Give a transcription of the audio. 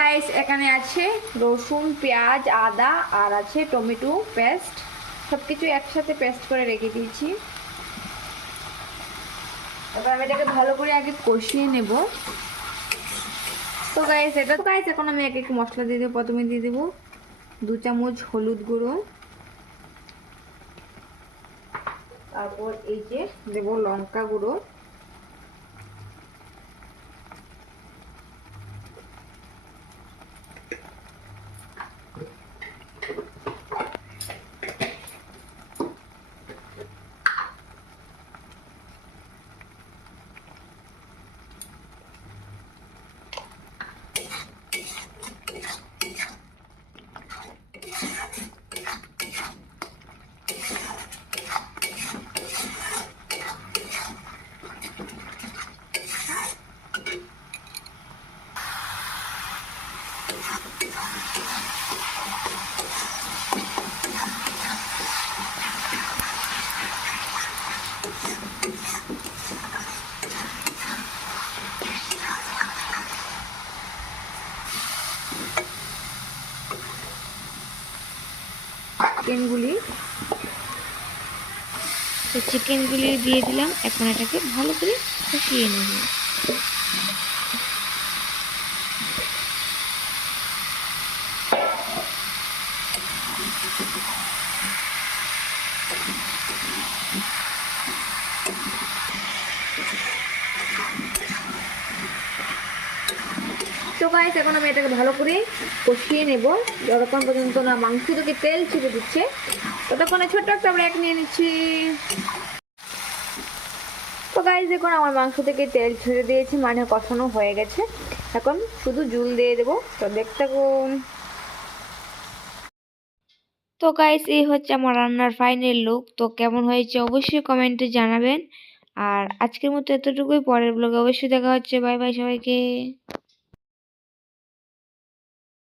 গাইস এখানে আছে রসুন, পেঁয়াজ, আদা আর আছে টমেটো পেস্ট, সবকিছু একসাথে পেস্ট করে রেখে দিয়েছি। এবার আমি এটাকে ভালো করে আগে কষিয়ে নেব। তো গাইস এখন আমি এক এক মশলা দিয়ে দেবো। প্রথমে দিয়ে দেবো 2 চামচ হলুদ গুঁড়ো, তারপর এই যে দেবো লঙ্কা গুঁড়ো, চিকেনগুলি দিয়ে দিলাম। এখন এটাকে ভালো করে কষিয়ে নেব। তো গাইস এখন আমি এটাকে ভালো করে কষিয়ে নেব যতক্ষণ পর্যন্ত না মাংস থেকে তেল ছেড়ে দিচ্ছে, ততক্ষণে ছোট্ট একটা ব্রেক নিয়ে নিচ্ছি। তো গাইস দেখুন আমার মাংস থেকে তেল ছেড়ে দিয়েছি, মানে কষানো হয়ে গেছে। এখন শুধু ঝোল দিয়ে দেবো, তো দেখতে থাকুন। তো গাইস এই হচ্ছে আমার রান্নার ফাইনাল লুক। তো কেমন হয়েছে অবশ্যই কমেন্টে জানাবেন। আর আজকের মতো এতটুকুই, পরের ব্লগে অবশ্যই দেখা হচ্ছে। বাই বাই সবাইকে।